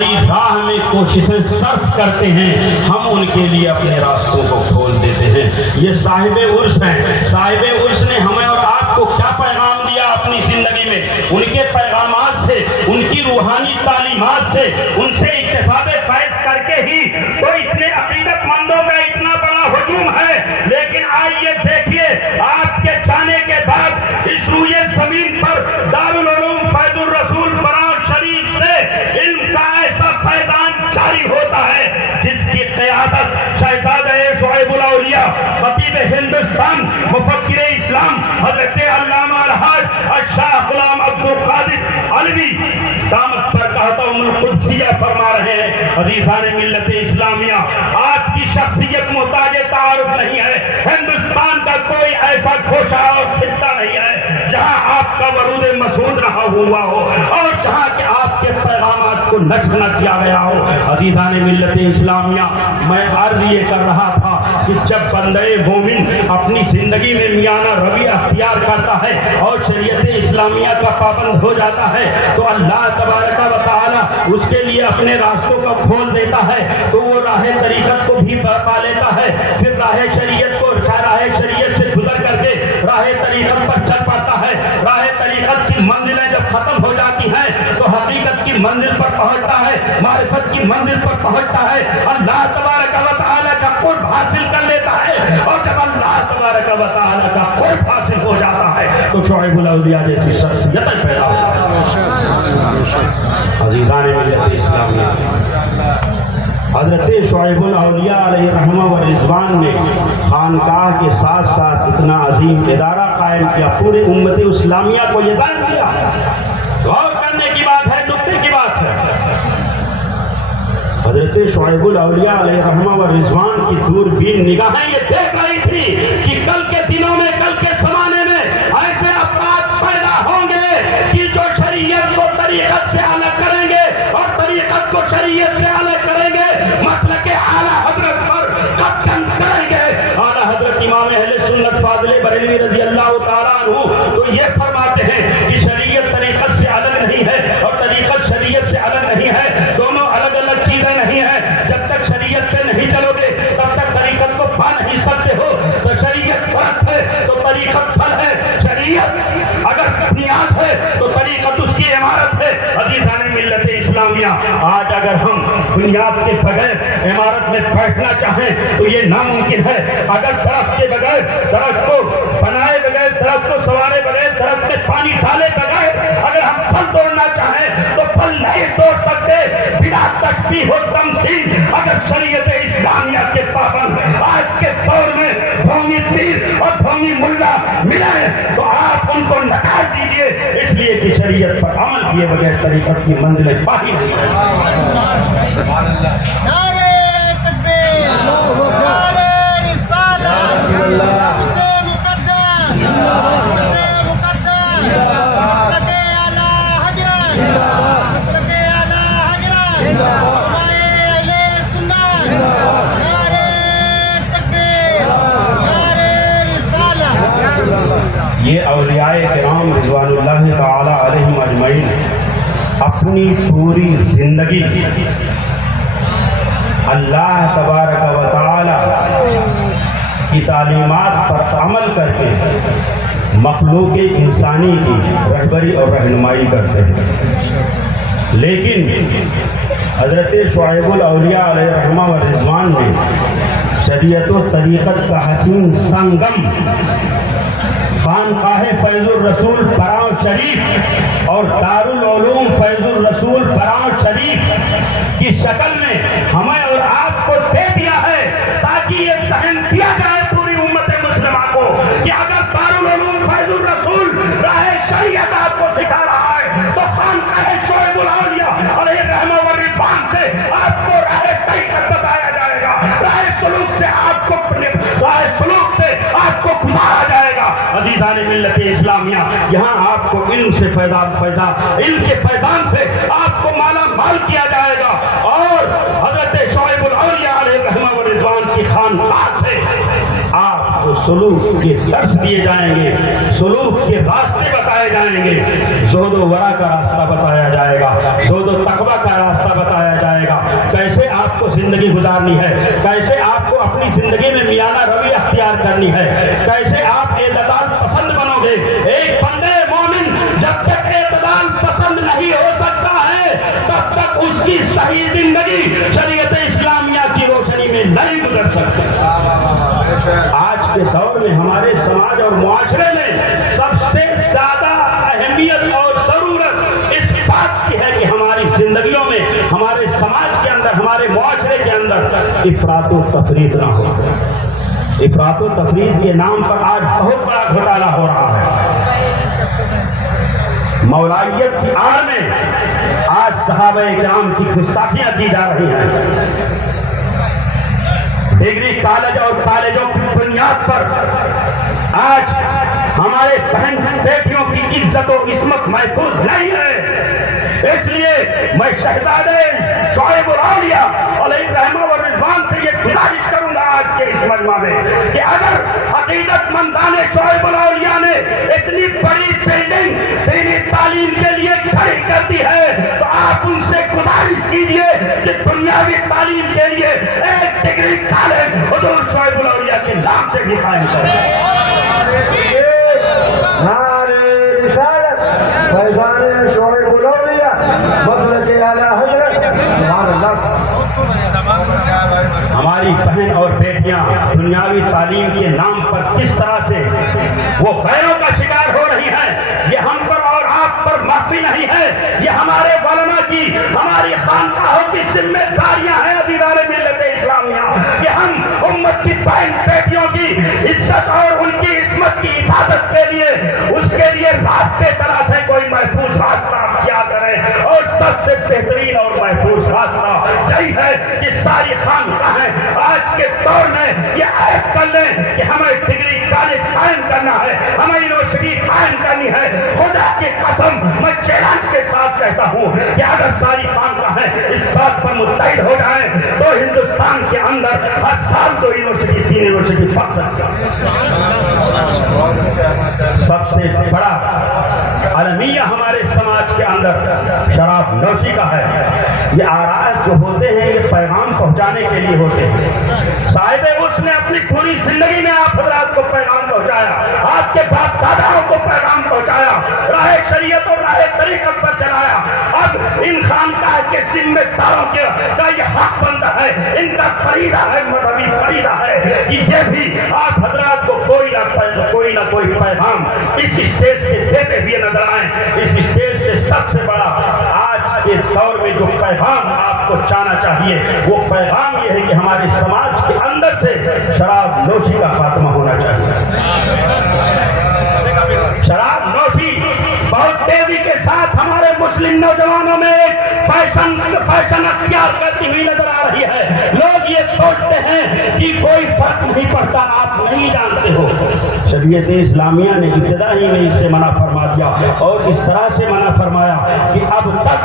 راہ میں کوششیں صرف کرتے ہیں، ہم ان کے لیے اپنے راستوں کو کھول دیتے ہیں۔ یہ صاحب عرس ہیں، صاحب عرس نے ہمیں اور آپ کو کیا پیغام دیا اپنی زندگی میں؟ ان کے پیغامات سے، ان کی روحانی تعلیمات سے، ان سے اکتساب فیض کر کے ہی تو اتنے عقیدت مندوں کا اتنا بڑا ہجوم ہے۔ لیکن آئیے دیکھیے، آپ کے جانے کے بعد اس روئے زمین پر دارالعلوم فیض الرسول براؤ شریف سے علم کا ایسا فیضان جاری ہوتا ہے جس کی قیادت شہزادہ شعیب الاولیاء، خطیب ہندوستان، مفکر اسلام حضرت علامہ الحاج الشاہ غلام عبد القادر علوی دامت برکاتہم القدسیہ فرما رہے ہیں۔ عزیزان ملت اسلامیہ، آپ کی شخصیت محتاج تعارف نہیں ہے۔ ہندوستان کا کوئی ایسا گوشہ اور خطہ نہیں ہے جہاں آپ کا ورود مسعود رہا ہوا ہو اور جہاں کہ آپ کے پیغامات کو نشر نہ کیا گیا ہو۔ عزیزان ملت اسلامیہ، میں عرض یہ کر رہا تھا کہ جب بندہ مومن اپنی زندگی میں میانہ روی اختیار کرتا ہے اور شریعت اسلامیہ کا پابند ہو جاتا ہے تو اللہ تبارک و تعالی اس کے لیے اپنے راستوں کو کھول دیتا ہے، تو وہ راہ طریقت کو بھی پا لیتا ہے، پھر راہ شریعت سے گزر کر کے راہ طریقت پر چل پاتا ہے۔ راہ طریقت کی منزلیں جب ختم ہو جاتی ہیں تو حقیقت کی منزل پر پہنچتا ہے، معرفت کی منزل پر پہنچتا ہے، اللہ تبارک و تعالی کا قرب حاصل کر لیتا ہے، اور جب اللہ تبارک و تعالی کا قرب حاصل ہو جاتا ہے تو شعیب الاولیاء جیسی شخصیت پیدا ہوتی ہے۔ عزیزان ملت اسلامیہ، حضرت شعیب الاولیاء علیہ رحمہ و رضوان نے خانقاہ کے ساتھ ساتھ اتنا عظیم ادارہ قائم کیا، پورے امت اسلامیہ کو یہ دان کیا۔ غور کرنے کی بات ہے، نقطے کی بات ہے۔ حضرت شعیب الاولیاء علیہ رحمہ و رضوان کی دوربین نگاہیں یہ دیکھ رہی تھی کہ کل کے دنوں میں، کل کے زمانے میں ایسے افراد پیدا ہوں گے کہ جو شریعت کو طریقت سے الگ کریں گے اور طریقت کو شریعت سے الگ کریں گے، مسلک اعلیٰ حضرت پر قدم کریں گے۔ اعلیٰ حضرت امام اہل سنت فاضل بریلوی رضی اللہ تعالیٰ عنہ تو یہ فرماتے ہیں کہ شریعت طریقت سے الگ نہیں ہے اور طریقت شریعت سے الگ نہیں ہے، دونوں الگ الگ چیزیں نہیں ہیں۔ جب تک شریعت پہ نہیں چلو گے تب تک طریقت کو پا نہیں سکتے ہو۔ تو شریعت فرق ہے تو طریقت پھل ہے، شریعت اگر بنیاد ہے تو طریقت اس کی عمارت ہے۔ عزیزان ملت اسلامیہ، آج اگر ہم بنیاد کے بغیر عمارت میں بیٹھنا چاہیں تو یہ ناممکن ہے۔ اگر درخت کے بغیر، درخت کو بنائے بغیر، درخت کو سنوارے بغیر، درخت میں پانی ڈالے بغیر اگر ہم پھل توڑنا چاہیں تو پھل نہیں توڑ سکتے بلا تشبیہ و تمثیل۔ اگر شریعت اسلامیہ کے پابند آج کے دور میں ڈھونگی پیر اور ڈھونگی ملا ملے تو آپ ان کو نکال دیجئے، اس لیے کہ شریعت پر عمل کیے بغیر طریقت کی منزلیں پا ہی نہیں۔ نعرہ تکبیر، نعرہ رسالت، حضرت مقدس، حضرت مقدس، حضرت اعلیٰ حضرت، حضرت اعلیٰ حضرت، علماء اہل سنت، نعرہ تکبیر، نعرہ رسالت۔ یہ اولیاء کرام رضوان اللہ تعالی علیہم اجمعین اپنی پوری زندگی اللہ تبارک و تعالی کی تعلیمات پر عمل کر کے مخلوق انسانی کی رہبری اور رہنمائی کرتے ہیں۔ لیکن حضرت شعیب الاولیاء علیہ رحمہ و رضوان نے شریعت و طریقت کا حسین سنگم خانقاہ فیض الرسول براؤ شریف اور دارالعلوم فیض الرسول براؤ شریف کی شکل میں ہمیں اور آپ کو دے دیا ہے، تاکہ یہ ذہن دیا جائے پوری امت مسلمہ کو کہ اگر دارالعلوم فیض الرسول راہ شریعت آپ کو سکھا رہا ہے تو خانقاہ شعیب الاولیاء علیہ رحمہ و رضوان سے آپ کو راہ طریقت بتایا جائے گا، راہ سلوک سے آپ کو گزارا جائے گا۔ عزیزان ملت اسلامیہ، یہاں آپ کو علم سے علم کے فیضان سے آپ کو مالا مال کیا جائے گا، اور حضرت شعیب الاولیاء علیہ رحمہ و رضوان کی خانقاہ سے آپ کو سلوک کے درس دیے جائیں گے، سلوک کے راستے بتائے جائیں گے، زہد و ورع کا راستہ بتایا جائے گا، زہد و تقویٰ کا راستہ بتایا आपको जिंदगी गुजारनी है, कैसे आपको अपनी जिंदगी में मियाना रवि अख्तियार करनी है, कैसे आप एतदाल पसंद बनोगे। एक बंदे मोमिन जब तक एतदाल पसंद नहीं हो सकता है तब तक उसकी सही जिंदगी शरीयत इस्लामिया की रोशनी में नहीं गुजर सकती। आज के दौर में हमारे समाज और मुआशरे में सबसे ज्यादा अहमियत और जरूरत इस बात की है कि हमारी जिंदगियों में, हमारे समाज के अंदर, हमारे मुआशरे के अंदर इफरात व तफरीत ना हो। इफरात व तफरीत के नाम पर आज बहुत बड़ा घोटाला हो रहा है। मौलाइयत की आड़ में आज सहाबा-ए-किराम की गुस्ताखियां की जा रही हैं। डिग्री कॉलेज और कॉलेजों की बुनियाद पर आज हमारे बहन बेटियों की इज्जत और इस्मत महफूज नहीं है। इसलिए मैं शहजादे शुएब औलिया अलैहिर्रहमा व रिज़वान से ये गुजारिश करूंगा आज के इस मजमा में कि अगर अकीदतमंदान शुएब औलिया ने इतनी बड़ी बिल्डिंग दीनी तालीम के लिए खड़ी कर दी है तो आप उनसे गुजारिश कीजिए कि दुनियावी तालीम के लिए एक डिग्री कॉलेज हुजूर शुएब औलिया के नाम से भी कायम करें। नारे रिसालत फैज़ान शुएब औलिया मसलक आला हज़रत सुभान अल्लाह। हमारी बहन और बेटियां दुनियावी तालीम के नाम पर किस तरह से वो गैरों का शिकार हो रही हैं, ये हम पर और आप पर माफी नहीं है। ये हमारे उलमा की, हमारी खानकाहों की जिम्मेदारियां हैं अज़ीज़ान मिल्लत इस्लामिया कि हम उम्मत की बहन बेटियों की इज्जत और उनकी इस्मत की हिफाजत के लिए, उसके लिए रास्ते तलाश है, कोई महफूज रास्ता क्या करें। और सबसे बेहतरीन और महफूज रास्ता यही है कि सारी खानकाहें आज के दौर में ये ऐप कर लें कि हमें डिग्री कॉलेज कायम करना है, हमें यूनिवर्सिटी कायम करनी है। खुदा की कसम मैं चैलेंज के साथ कहता हूँ कि अगर सारी खानकाहें इस बात पर मुत्तहिद हो जाएं तो हिंदुस्तान के अंदर हर साल 2 यूनिवर्सिटी 3 यूनिवर्सिटी बन सकती है। सबसे बड़ा अलमिया हमारे समाज के अंदर शराब नोशी का है। ये आराज जो होते हैं ये पैगाम पहुंचाने के लिए होते हैं। साहिब उसने अपनी पूरी जिंदगी में आप हज़रात को पैगाम पहुंचाया, आपके बाप दादाओं को पैगाम पहुंचाया, राह शरीयत और राह तरीक़त पर चलाया। अब इन खानकाह के जिम्मेदारों का ये हक बनता है, इनका फरीदा है, मजहबी फरीदा है कि ये भी आप हज़रात को कोई ना कोई पैगाम इस स्टेज से देते हुए नजर आए। इस स्टेज से सबसे बड़ा आज के दौर में जो पैगाम आपको जाना चाहिए वो पैगाम ये है कि हमारे समाज के अंदर से शराब नोशी का खात्मा होना चाहिए। शराब नोशी बहुत तेजी के साथ हमारे मुस्लिम नौजवानों में एक फैशन अख्तियार करती हुई नजर आ रही है। लोग ये सोचते हैं कि कोई फर्क नहीं पड़ता, आप नहीं जानते हो। शरीयत इस्लामिया ने इब्तिदा ही में इससे मना फरमा दिया और इस तरह से मना फरमाया कि अब तक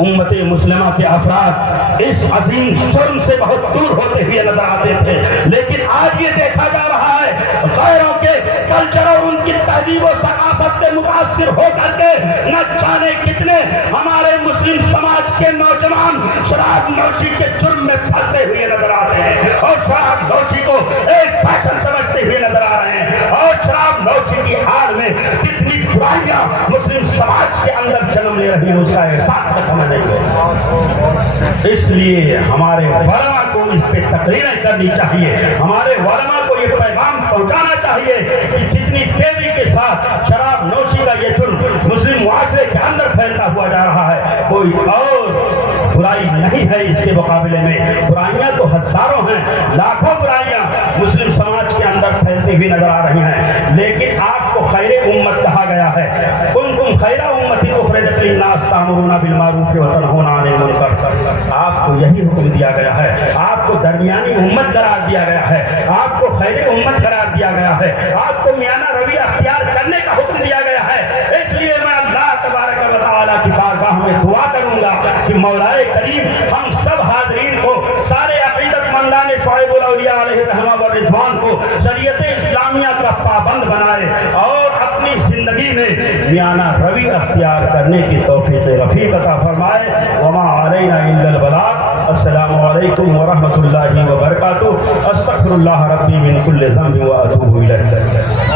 उम्मते मुस्लिमा के अफराद इस अजीम जुर्म से बहुत दूर होते हुए नजर आते थे, लेकिन आज ये देखा जा रहा है गैरों के कल्चर और उनकी तहजीब और सकाफत से मुतासिर होकर के न जाने कितने हमारे मुस्लिम समाज के नौजवान शराब नोशी के जुर्म में फंसते हुए नजर आ रहे हैं और शराब नोशी को एक फैशन समझते हुए नजर आ रहे हैं। और शराब नोशी की हार में कितनी बुराइयां मुस्लिम समाज के अंदर जन्म ले रही है उसका एहसास तक हमें नहीं है। इसलिए हमारे उलमा को इस पे तकरीरें करनी चाहिए, हमारे उलमा को ये पैगाम पहुंचाना चाहिए कि जितनी तेजी के साथ शराब नोशी का ये जुर्म मुस्लिम मुआशरे के अंदर फैलता हुआ जा रहा है, कोई और बुराई नहीं है इसके मुकाबले में। बुराइयां तो हजारों हैं, लाखों बुराइयां मुस्लिम समाज के अंदर फैलती हुई नजर आ रही हैं, लेकिन आपको खैरे उम्मत कहा गया है। कुंतुम खैरा उम्मतिन उखरिजत लिन्नास तामुरूना बिल मारूफ व तनहौना अनिल मुनकर। आपको यही हुक्म दिया गया है, आपको दरमियानी उम्मत करार दिया गया है, आपको खैरे उम्मत करार दिया गया है, आपको मियाना रवि अख्तियार करने का हुक्म दिया गया है। इसलिए मैं अल्लाह तबारक व तआला की बारगाह में दुआ करूंगा कि मौलाए करीम हम सब हाज़रीन को, सारे अक़ीदतमंदान शुएब औलिया अलैहिर्रहमा व रिज़वान को शरीयत इस्लामिया का पाबंद बनाए और अपनी जिंदगी में मियाना रवि अख्तियार करने की तौफीक रफ़ीक अता फरमाए। वमा अलैना इल्लल बलाग। وبرکاتہ. استغفر اللہ ربی من کل ذنب و اتوب الیہ.